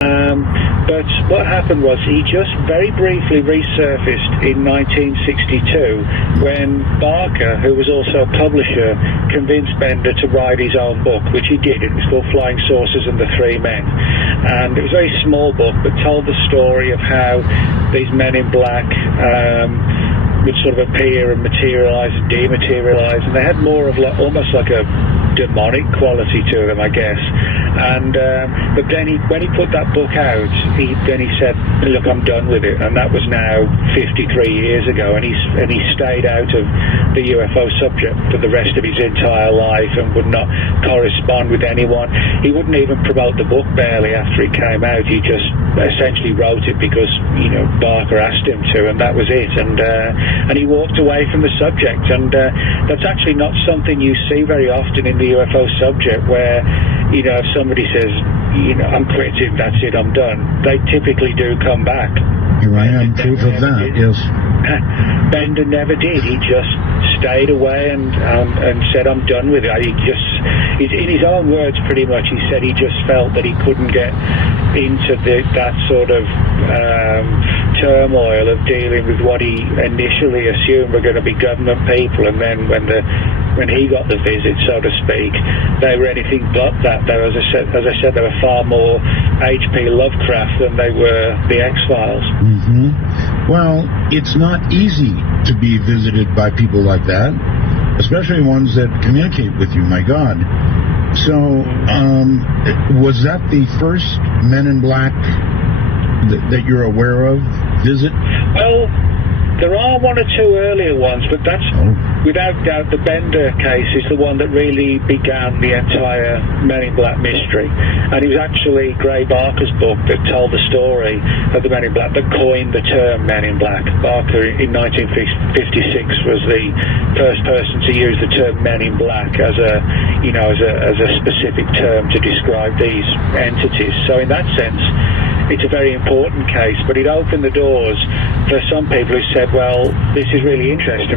But what happened was he just very briefly resurfaced in 1962 when Barker, who was also a publisher, convinced Bender to write his own book, which he did. It was called Flying Saucers and the Three Men. And it was a very small book, but told the story of how these men in black would sort of appear and materialize and dematerialize, and they had more of almost like a demonic quality to them, I guess. And but then when he put that book out, he said, "Look, I'm done with it," and that was now 53 years ago. And he stayed out of the UFO subject for the rest of his entire life and would not correspond with anyone. He wouldn't even promote the book barely after it came out. He just essentially wrote it because Barker asked him to, and that was it. And he walked away from the subject. And that's actually not something you see very often in the UFO subject, where if somebody says, I'm quitting, that's it, I'm done, they typically do come back. Here I am, proof of that, yes. Bender never did. He just stayed away and said, I'm done with it. In his own words, pretty much, he said he just felt that he couldn't get into that sort of turmoil of dealing with what he initially assumed were going to be government people, and then when he got the visit, so to speak, they were anything but that. As I said, they were far more H.P. Lovecraft than they were the X-Files. Mm-hmm. Well, it's not easy to be visited by people like that, especially ones that communicate with you, my God. So, was that the first Men in Black that you're aware of visit? Well, there are one or two earlier ones, but that's without doubt the Bender case is the one that really began the entire Men in Black mystery. And it was actually Gray Barker's book that told the story of the Men in Black, that coined the term Men in Black. Barker in 1956 was the first person to use the term Men in Black as a specific term to describe these entities. So in that sense, it's a very important case, but it opened the doors for some people who said, well, this is really interesting.